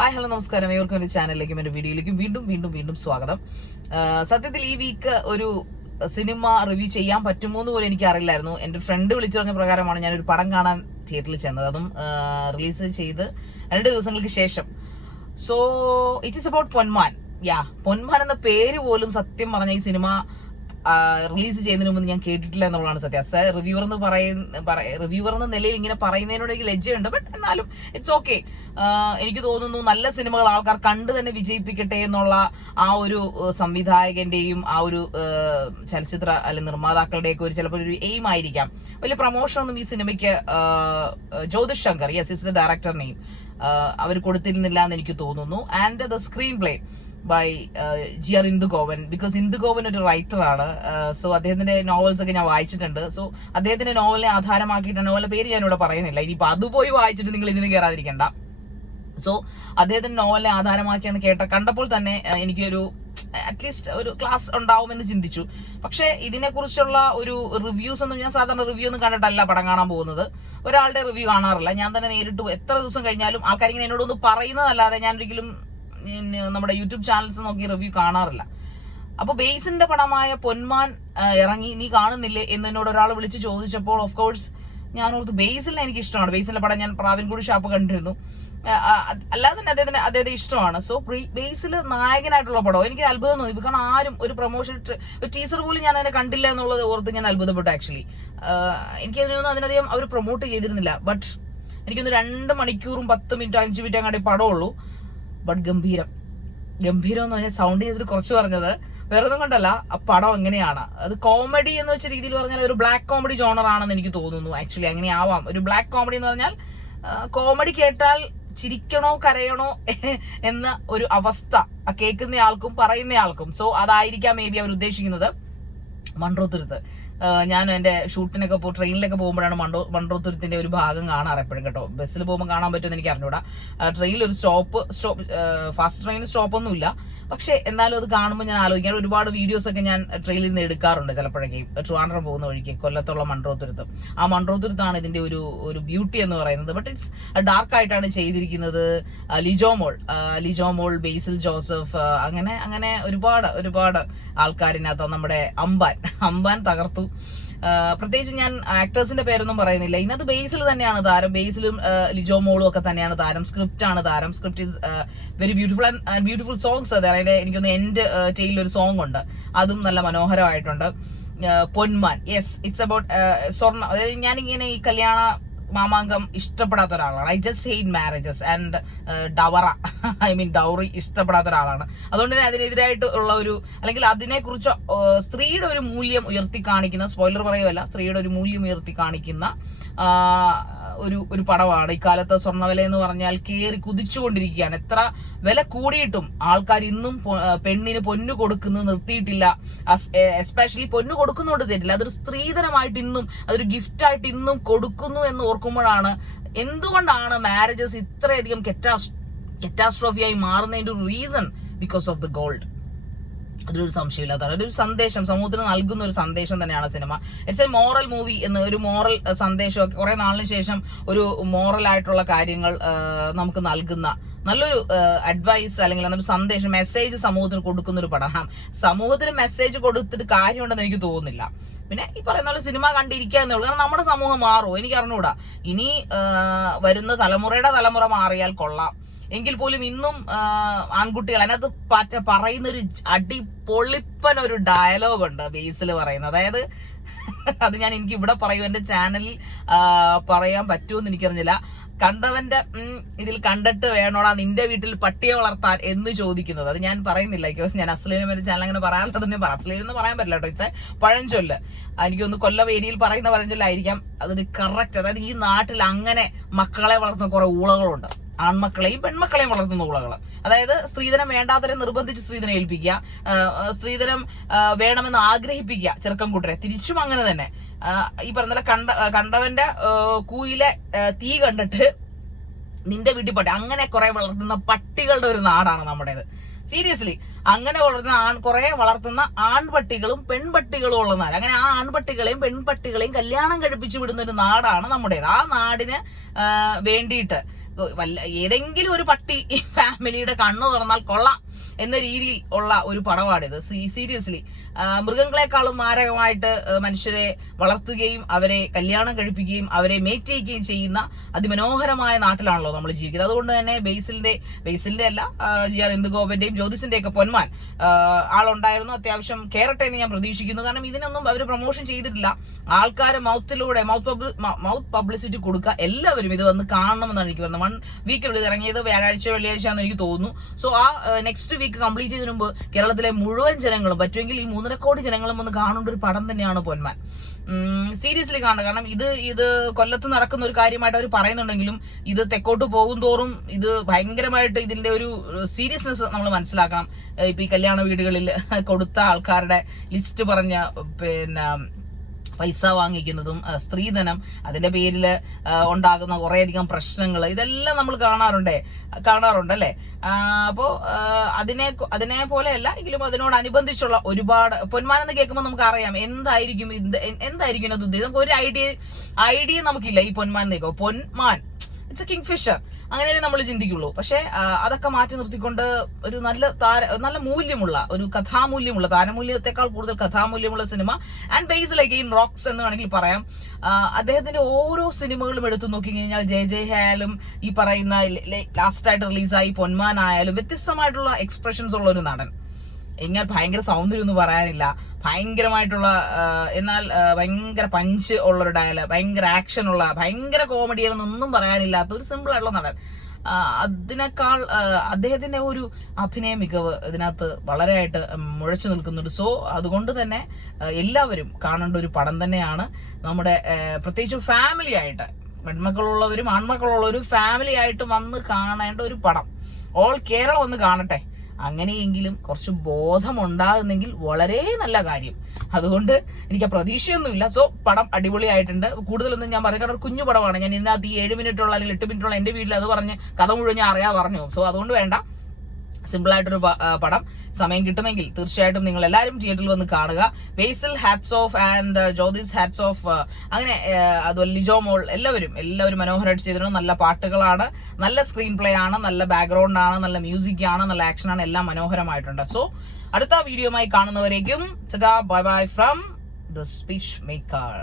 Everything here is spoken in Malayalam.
ഹായ് ഹലോ നമസ്കാരം. ഏവർക്കും എൻ്റെ ചാനലിലേക്കും എൻ്റെ വീഡിയോയിലേക്കും വീണ്ടും സ്വാഗതം. സത്യത്തിൽ ഈ വീക്ക് ഒരു സിനിമ റിവ്യൂ ചെയ്യാൻ പറ്റുമോ എന്ന് പോലും എനിക്ക് അറിയില്ലായിരുന്നു. എൻ്റെ ഫ്രണ്ട് വിളിച്ചു പറഞ്ഞ പ്രകാരമാണ് ഞാനൊരു പടം കാണാൻ തിയേറ്ററിൽ ചെന്നത്. അതും റിലീസ് ചെയ്ത് 2 ദിവസങ്ങൾക്ക് ശേഷം. So it is about Ponman. Ponman എന്ന പേര് പോലും സത്യം പറഞ്ഞ ഈ സിനിമ റിലീസ് ചെയ്യുന്നതിന് മുമ്പ് ഞാൻ കേട്ടിട്ടില്ല എന്നുള്ളതാണ് സത്യം. റിവ്യൂവർ എന്ന നിലയിൽ ഇങ്ങനെ പറയുന്നതിനോട് എനിക്ക് ലജ്ജയുണ്ട്. ബട്ട് എന്നാലും ഇറ്റ്സ് ഓക്കെ. എനിക്ക് തോന്നുന്നു നല്ല സിനിമകൾ ആൾക്കാർ കണ്ടു തന്നെ വിജയിപ്പിക്കട്ടെ എന്നുള്ള ആ ഒരു സംവിധായകന്റെയും ആ ഒരു ചലച്ചിത്ര അല്ലെങ്കിൽ നിർമ്മാതാക്കളുടെയൊക്കെ ഒരു ചിലപ്പോൾ ഒരു എയിം ആയിരിക്കാം. വലിയ പ്രൊമോഷൻ ഒന്നും ഈ സിനിമയ്ക്ക് Jyothish Shankar, yes is the director name, അവർ കൊടുത്തിരുന്നില്ല എന്ന് എനിക്ക് തോന്നുന്നു. And the screenplay by G R Indugopan, because Indugopan ഒരു റൈറ്ററാണ്. സോ അദ്ദേഹത്തിന്റെ നോവൽസ് ഒക്കെ ഞാൻ വായിച്ചിട്ടുണ്ട്. സോ അദ്ദേഹത്തിന്റെ നോവലിനെ ആധാരമാക്കിയിട്ടാണ്, നോവലിന്റെ പേര് ഞാനിവിടെ പറയുന്നില്ല, ഇനിയിപ്പോ അത് പോയി വായിച്ചിട്ട് നിങ്ങൾ ഇതിന് കയറാതിരിക്കണ്ട. സോ അദ്ദേഹത്തിന്റെ നോവലിനെ ആധാരമാക്കിയെന്ന് കണ്ടപ്പോൾ തന്നെ എനിക്കൊരു അറ്റ്ലീസ്റ്റ് ഒരു ക്ലാസ് ഉണ്ടാവുമെന്ന് ചിന്തിച്ചു. പക്ഷെ ഇതിനെക്കുറിച്ചുള്ള ഒരു റിവ്യൂസ് ഒന്നും ഞാൻ സാധാരണ റിവ്യൂ ഒന്നും കണ്ടിട്ടല്ല പടം കാണാൻ പോകുന്നത്. ഒരാളുടെ റിവ്യൂ കാണാറില്ല. ഞാൻ തന്നെ നേരിട്ട് എത്ര ദിവസം കഴിഞ്ഞാലും ആൾക്കാരിങ്ങനെ എന്നോടൊന്ന് പറയുന്നതല്ലാതെ ഞാൻ ഒരിക്കലും നമ്മുടെ യൂട്യൂബ് ചാനൽസ് നോക്കി റിവ്യൂ കാണാറില്ല. അപ്പൊ ബേസിന്റെ പടമായ പൊന്മാൻ ഇറങ്ങി, നീ കാണുന്നില്ലേ എന്ന് എന്നോട് ഒരാൾ വിളിച്ച് ചോദിച്ചപ്പോൾ ഓഫ് കോഴ്സ് ഞാൻ ഓർത്ത് ബേസിലിനെ എനിക്ക് ഇഷ്ടമാണ്. ബേസിന്റെ പടം ഞാൻ പ്രാവിൻകൂടി ഷാപ്പ് കണ്ടിരുന്നു. അല്ലാതെ തന്നെ അദ്ദേഹത്തെ ഇഷ്ടമാണ്. സോ ബേസിൽ നായകനായിട്ടുള്ള പടം എനിക്ക് അത്ഭുതം തോന്നി. കാരണം ആരും ഒരു പ്രൊമോഷൻ ടീസർ പോലും ഞാൻ അതിനെ കണ്ടില്ല എന്നുള്ളത് ഓർത്ത് ഞാൻ അത്ഭുതപ്പെട്ടു. ആക്ച്വലി എനിക്ക് അതിനധികം അവർ പ്രൊമോട്ട് ചെയ്തിരുന്നില്ല. ബട്ട് എനിക്കൊന്ന് 2 മണിക്കൂറും 10 മിനിറ്റ് 5 മിനിറ്റ് അങ്ങോട്ടേ പടമുള്ളൂ. ബട്ട് ഗംഭീരം എന്ന് പറഞ്ഞാൽ സൗണ്ട് ചെയ്തിട്ട് കുറച്ച് പറഞ്ഞത് വേറെ ഒന്നും കൊണ്ടല്ല, ആ പടം എങ്ങനെയാണ് അത് കോമഡി എന്ന് വെച്ച രീതിയിൽ പറഞ്ഞാൽ ഒരു ബ്ലാക്ക് കോമഡി ജോണർ ആണെന്ന് എനിക്ക് തോന്നുന്നു. ആക്ച്വലി അങ്ങനെ ആവാം. ഒരു ബ്ലാക്ക് കോമഡി എന്ന് പറഞ്ഞാൽ കോമഡി കേട്ടാൽ ചിരിക്കണോ കരയണോ എന്ന ഒരു അവസ്ഥ കേൾക്കുന്ന ആൾക്കും പറയുന്ന ആൾക്കും. സോ അതായിരിക്കാം മേ ബി അവർ ഉദ്ദേശിക്കുന്നത്. മൺട്രോത്തുരുത്ത് ഞാൻ എന്റെ ഷൂട്ടിനൊക്കെ ട്രെയിനിലൊക്കെ പോകുമ്പോഴാണ് മൺട്രോത്തുരുത്തിന്റെ ഒരു ഭാഗം കാണാറ് എപ്പോഴും കേട്ടോ. ബസ്സിൽ പോകുമ്പോൾ കാണാൻ പറ്റുമെന്ന് എനിക്ക് അറിഞ്ഞൂടാ. ട്രെയിനിൽ ഒരു സ്റ്റോപ്പ് ഫാസ്റ്റ് ട്രെയിനിൽ സ്റ്റോപ്പൊന്നുമില്ല. പക്ഷെ എന്നാലും അത് കാണുമ്പോൾ ഞാൻ ആലോചിക്കാൻ ഒരുപാട് വീഡിയോസ് ഒക്കെ ഞാൻ ട്രെയിനിൽ നിന്ന് എടുക്കാറുണ്ട്. ചിലപ്പോഴേക്കും ട്രിവാൻഡ്രം പോകുന്ന വഴിക്ക് കൊല്ലത്തുള്ള മൺട്രോത്തുരുത്ത്, ആ മൺട്രോത്തുരുത്താണ് ഇതിന്റെ ഒരു ബ്യൂട്ടി എന്ന് പറയുന്നത്. ബട്ട് ഇറ്റ്സ് ഡാർക്ക് ആയിട്ടാണ് ചെയ്തിരിക്കുന്നത്. ലിജോമോൾ, ബേസിൽ ജോസഫ്, അങ്ങനെ ഒരുപാട് ആൾക്കാരിനകത്ത് നമ്മുടെ അമ്പാൻ തകർത്തു. പ്രത്യേകിച്ച് ഞാൻ ആക്ടേഴ്സിന്റെ പേരൊന്നും പറയുന്നില്ല. ഇതിനകത്ത് ബേസിൽ തന്നെയാണ് താരം. ബേസിലും ലിജോമോളും ഒക്കെ തന്നെയാണ് താരം. Script is very beautiful songs. അതായത് എനിക്കൊന്ന് എൻഡ് ടെയിൽ ഒരു സോങ് ഉണ്ട്, അതും നല്ല മനോഹരമായിട്ടുണ്ട്. പൊന്മാൻ, യെസ് ഇറ്റ്സ് അബൌട്ട് സ്വർണ്ണ. അതായത് ഞാനിങ്ങനെ ഈ കല്യാണ മാമാങ്കം ഇഷ്ടപ്പെടാത്ത ഒരാളാണ്. I just hate marriages and dowry ഇഷ്ടപ്പെടാത്ത ഒരാളാണ്. അതുകൊണ്ട് തന്നെ അതിനെതിരായിട്ട് ഉള്ള ഒരു, അല്ലെങ്കിൽ അതിനെക്കുറിച്ച് സ്ത്രീയുടെ ഒരു മൂല്യം ഉയർത്തി കാണിക്കുന്ന, സ്പോയിലർ പറയുമല്ല, സ്ത്രീയുടെ ഒരു മൂല്യം ഉയർത്തി കാണിക്കുന്ന ഒരു പടമാണ്. ഇക്കാലത്ത് സ്വർണ്ണവില എന്ന് പറഞ്ഞാൽ കേറി കുതിച്ചുകൊണ്ടിരിക്കുകയാണ്. എത്ര വില കൂടിയിട്ടും ആൾക്കാർ ഇന്നും പെണ്ണിന് പൊന്നു കൊടുക്കുന്നത് നിർത്തിയിട്ടില്ല. എസ്പെഷ്യലി പൊന്നു കൊടുക്കുന്നോണ്ട് തെറ്റില്ല, അതൊരു സ്ത്രീധനമായിട്ട് ഇന്നും, അതൊരു ഗിഫ്റ്റായിട്ട് ഇന്നും കൊടുക്കുന്നു എന്ന് ഓർക്കുമ്പോഴാണ് എന്തുകൊണ്ടാണ് മാരേജസ് ഇത്രയധികം കെറ്റാസ്ട്രോഫിയായി മാറുന്നതിന്റെ ഒരു reason because of the gold. അതൊരു സംശയമില്ലാത്തതാണ്. അതൊരു സന്ദേശം, സമൂഹത്തിന് നൽകുന്ന ഒരു സന്ദേശം തന്നെയാണ് cinema. It's A moral movie എന്ന്, ഒരു മോറൽ സന്ദേശമൊക്കെ കുറെ നാളിന് ശേഷം ഒരു മോറൽ ആയിട്ടുള്ള കാര്യങ്ങൾ നമുക്ക് നൽകുന്ന നല്ലൊരു അഡ്വൈസ് അല്ലെങ്കിൽ എന്നൊരു സന്ദേശം, മെസ്സേജ് സമൂഹത്തിന് കൊടുക്കുന്ന ഒരു പടം. സമൂഹത്തിന് മെസ്സേജ് കൊടുത്തിട്ട് കാര്യമുണ്ടെന്ന് എനിക്ക് തോന്നുന്നില്ല. പിന്നെ ഈ പറയുന്ന പോലെ സിനിമ കണ്ടിരിക്കുക എന്നുള്ളൂ. കാരണം നമ്മുടെ സമൂഹം മാറുമോ എനിക്ക് അറിഞ്ഞൂടാ. ഇനി വരുന്ന തലമുറ മാറിയാൽ കൊള്ളാം. എങ്കിൽ പോലും ഇന്നും ആൺകുട്ടികൾ അതിനകത്ത് പറയുന്ന ഒരു അടിപൊളിപ്പൻ ഒരു ഡയലോഗ് ഉണ്ട് ബേസിൽ പറയുന്നത്. അതായത് അത് ഞാൻ എനിക്ക് ഇവിടെ പറയും, എന്റെ ചാനലിൽ പറയാൻ പറ്റുമെന്ന് എനിക്കറിഞ്ഞില്ല. കണ്ടവന്റെ ഇതിൽ കണ്ടിട്ട് വേണോടാ നിന്റെ വീട്ടിൽ പട്ടിയെ വളർത്താൻ എന്ന് ചോദിക്കുന്നത്. അത് ഞാൻ പറയുന്നില്ല, ബിക്കോസ് ഞാൻ അസ്ലീനും ഒരു ചാനൽ അങ്ങനെ പറയാത്തതിന് അസ്ലീനെന്ന് പറയാൻ പറ്റില്ല കേട്ടോ. ഇറ്റ്സ് പഴഞ്ചൊല്ല്. എനിക്കൊന്ന് കൊല്ലം ഏരിയയിൽ പറയുന്ന പഴഞ്ചൊല്ലായിരിക്കാം. അതൊരു കറക്റ്റ്. അതായത് ഈ നാട്ടിൽ അങ്ങനെ മക്കളെ വളർത്തുന്ന കുറെ ഊളകളുണ്ട്. ആൺമക്കളെയും പെൺമക്കളെയും വളർത്തുന്ന ഊളകൾ. അതായത് സ്ത്രീധനം വേണ്ടാത്തവരെ നിർബന്ധിച്ച് സ്ത്രീധനം ഏൽപ്പിക്കുക, സ്ത്രീധനം വേണമെന്ന് ആഗ്രഹിപ്പിക്കുക ചെറുക്കൻകൂട്ടരെ. തിരിച്ചും അങ്ങനെ തന്നെ. ഈ പറഞ്ഞ കണ്ടവന്റെ കൂയിലെ തീ കണ്ടിട്ട് നിന്റെ വീട്ടിൽ പട്ടി, അങ്ങനെ കുറെ വളർത്തുന്ന പട്ടികളുടെ ഒരു നാടാണ് നമ്മുടേത്. സീരിയസ്ലി അങ്ങനെ വളർത്തുന്ന ആൺപട്ടികളും പെൺപട്ടികളും ഉള്ള നാട്. അങ്ങനെ ആ ആൺപട്ടികളെയും പെൺപട്ടികളെയും കല്യാണം കഴിപ്പിച്ചു വിടുന്ന ഒരു നാടാണ് നമ്മുടേത്. ആ നാടിന് വേണ്ടിയിട്ട് ഏതെങ്കിലും ഒരു പട്ടി ഈ ഫാമിലിയുടെ കണ്ണു തുറന്നാൽ കൊള്ളാം എന്ന രീതിയിൽ ഉള്ള ഒരു പടമാണിത്. സീരിയസ്ലി മൃഗങ്ങളെക്കാളും മാരകമായിട്ട് മനുഷ്യരെ വളർത്തുകയും അവരെ കല്യാണം കഴിപ്പിക്കുകയും അവരെ മേറ്റ് ചെയ്യുകയും ചെയ്യുന്ന അതിമനോഹരമായ നാട്ടിലാണല്ലോ നമ്മൾ ജീവിക്കുന്നത്. അതുകൊണ്ട് തന്നെ ബേസിലിന്റെ അല്ല GR ഇന്ദുഗോപന്റെയും ജ്യോതിസിന്റെ ഒക്കെ പൊന്മാൻ ആളുണ്ടായിരുന്നു. അത്യാവശ്യം കേറട്ടെ എന്ന് ഞാൻ പ്രതീക്ഷിക്കുന്നു. കാരണം ഇതിനൊന്നും അവർ പ്രൊമോഷൻ ചെയ്തിട്ടില്ല. ആൾക്കാരെ മൗത്ത് പബ്ലിസിറ്റി കൊടുക്കുക. എല്ലാവരും ഇത് വന്ന് കാണണമെന്നാണ് എനിക്ക് പറയുന്നത്. 1 വീക്കിനുള്ളിൽ ഇറങ്ങിയത് വ്യാഴാഴ്ച വെള്ളിയാഴ്ച എന്ന് എനിക്ക് തോന്നുന്നു. സോ ആ നെക്സ്റ്റ് വീക്ക് കംപ്ലീറ്റ് ചെയ്തതിനു മുമ്പ് കേരളത്തിലെ മുഴുവൻ ജനങ്ങളും പറ്റുമെങ്കിൽ ഈ 3.5 കോടി ജനങ്ങളും ഒന്ന് കാണേണ്ട ഒരു പടം തന്നെയാണ് പൊന്മാൻ. സീരിയസ്ലി കാണണം. കാരണം ഇത് കൊല്ലത്ത് നടക്കുന്ന ഒരു കാര്യമായിട്ട് അവർ പറയുന്നുണ്ടെങ്കിലും ഇത് തെക്കോട്ട് പോകും തോറും ഇത് ഭയങ്കരമായിട്ട് ഇതിന്റെ ഒരു സീരിയസ്നെസ് നമ്മൾ മനസ്സിലാക്കണം. ഇപ്പൊ ഈ കല്യാണ വീടുകളിൽ കൊടുത്ത ആൾക്കാരുടെ ലിസ്റ്റ് പറഞ്ഞ പിന്നെ പൈസ വാങ്ങിക്കുന്നതും സ്ത്രീധനം അതിന്റെ പേരിൽ ഉണ്ടാകുന്ന കുറേയധികം പ്രശ്നങ്ങൾ ഇതെല്ലാം നമ്മൾ കാണാറുണ്ടല്ലേ. അപ്പോ അതിനെ പോലെയല്ല എങ്കിലും അതിനോടനുബന്ധിച്ചുള്ള ഒരുപാട് പൊന്മാൻ എന്ന് കേൾക്കുമ്പോൾ നമുക്ക് അറിയാം എന്തായിരിക്കും അത് ഉദ്ദേശം. നമുക്ക് ഒരു ഐഡിയ നമുക്കില്ല ഈ പൊന്മാൻ എന്ന് കേൾക്കുമ്പോൾ. പൊന്മാൻ ഇറ്റ്സ് എ കിങ് ഫിഷർ അങ്ങനെയല്ലേ നമ്മൾ ചിന്തിക്കുള്ളൂ. പക്ഷെ അതൊക്കെ മാറ്റി നിർത്തിക്കൊണ്ട് ഒരു നല്ല മൂല്യമുള്ള ഒരു കഥാമൂല്യമുള്ള താരമൂല്യത്തെക്കാൾ കൂടുതൽ കഥാമൂല്യമുള്ള സിനിമ ആൻഡ് ബേസ്ഡ് അഗെയിൻ റോക്സ് എന്ന് വേണമെങ്കിൽ പറയാം. അദ്ദേഹത്തിന്റെ ഓരോ സിനിമകളും എടുത്തു നോക്കി കഴിഞ്ഞാൽ ജയ ആയാലും ഈ പറയുന്ന ലാസ്റ്റായിട്ട് റിലീസായി പൊന്മാൻ ആയാലും വ്യത്യസ്തമായിട്ടുള്ള എക്സ്പ്രഷൻസ് ഉള്ള ഒരു നടൻ. എന്നാൽ ഭയങ്കര സൗന്ദര്യം ഒന്നും പറയാനില്ല, ഭയങ്കരമായിട്ടുള്ള എന്നാൽ ഭയങ്കര പഞ്ച് ഉള്ളൊരു ഡയലോഗ്, ഭയങ്കര ആക്ഷൻ ഉള്ള, ഭയങ്കര കോമഡിയെന്നൊന്നും പറയാനില്ലാത്ത ഒരു സിമ്പിൾ ആയിട്ടുള്ള നടൻ. അതിനേക്കാൾ അദ്ദേഹത്തിന്റെ ഒരു അഭിനയ മികവ് ഇതിനകത്ത് വളരെയായിട്ട് മുഴച്ചു നിൽക്കുന്നുണ്ട്. സോ അതുകൊണ്ട് തന്നെ എല്ലാവരും കാണേണ്ട ഒരു പടം തന്നെയാണ്. നമ്മുടെ പ്രത്യേകിച്ച് ഫാമിലി ആയിട്ട് പെൺമക്കളുള്ളവരും ആൺമക്കളുള്ളവരും ഫാമിലി ആയിട്ട് വന്ന് കാണേണ്ട ഒരു പടം. ഓൾ കേരളം ഒന്ന് കാണട്ടെ. അങ്ങനെയെങ്കിലും കുറച്ച് ബോധമുണ്ടാകുന്നെങ്കിൽ വളരെ നല്ല കാര്യം. അതുകൊണ്ട് എനിക്ക് പ്രതീക്ഷയൊന്നുമില്ല. സോ പടം അടിപൊളിയായിട്ടുണ്ട്. കൂടുതലൊന്നും ഞാൻ പറയാം, കാരണം കുഞ്ഞു പടമാണ്. ഞാൻ ഇതിനകത്ത് ഈ 7 മിനിറ്റുള്ള അല്ലെങ്കിൽ 8 മിനിറ്റുള്ള എന്റെ വീട്ടിൽ അത് പറഞ്ഞ് കഥ മുഴുവൻ ഞാൻ പറഞ്ഞു. സോ അതുകൊണ്ട് വേണ്ട, സിമ്പിൾ ആയിട്ടൊരു പടം. സമയം കിട്ടുമെങ്കിൽ തീർച്ചയായിട്ടും നിങ്ങൾ എല്ലാവരും തിയേറ്ററിൽ വന്ന് കാണുക. Basil hats off and Jyothis hats off. അങ്ങനെ അതുപോലെ ലിജോ മോൾ എല്ലാവരും മനോഹരമായിട്ട് ചെയ്തിട്ടുണ്ട്. നല്ല പാട്ടുകളാണ്, നല്ല സ്ക്രീൻ പ്ലേ ആണ്, നല്ല ബാക്ക്ഗ്രൗണ്ട് ആണ്, നല്ല മ്യൂസിക് ആണ്, നല്ല ആക്ഷൻ ആണ്, എല്ലാം മനോഹരമായിട്ടുണ്ട്. സോ അടുത്ത വീഡിയോയുമായി കാണുന്നവരേക്കും bye bye from the speech maker.